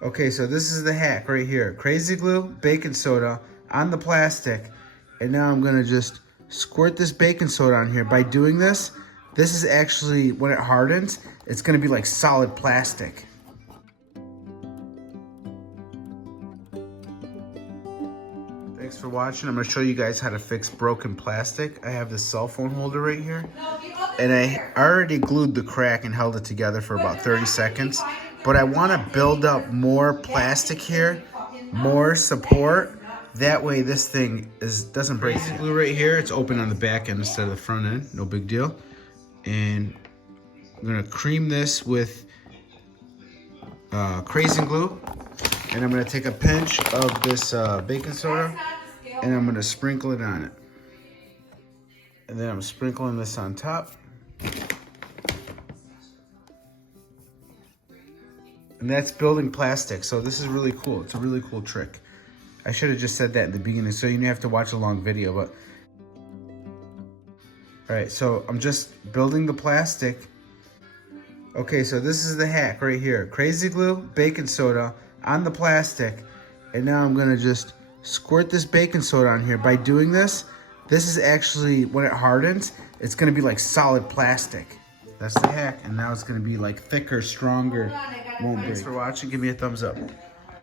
Okay, so this is the hack right here. Crazy glue, baking soda on the plastic. And now I'm gonna just squirt this baking soda on here. By doing this, this is actually, when it hardens, it's gonna be like solid plastic. Thanks for watching. I'm gonna show you guys how to fix broken plastic. I have this cell phone holder right here. And I already glued the crack and held it together for about 30 seconds. But I wanna build up more plastic here, more support. That way this thing doesn't break. The glue right here, it's open on the back end instead of the front end, no big deal. And I'm gonna cream this with krazy glue. And I'm gonna take a pinch of this baking soda and I'm gonna sprinkle it on it. And then I'm sprinkling this on top. And that's building plastic, so this is really cool. It's a really cool trick. I should have just said that in the beginning, so you didn't have to watch a long video, but. All right, so I'm just building the plastic. Okay, so this is the hack right here. Krazy glue, baking soda on the plastic. And now I'm gonna just squirt this baking soda on here. By doing this, this is actually, when it hardens, it's gonna be like solid plastic. That's the hack, and now it's gonna be like thicker, stronger, won't break. Thanks for watching, give me a thumbs up.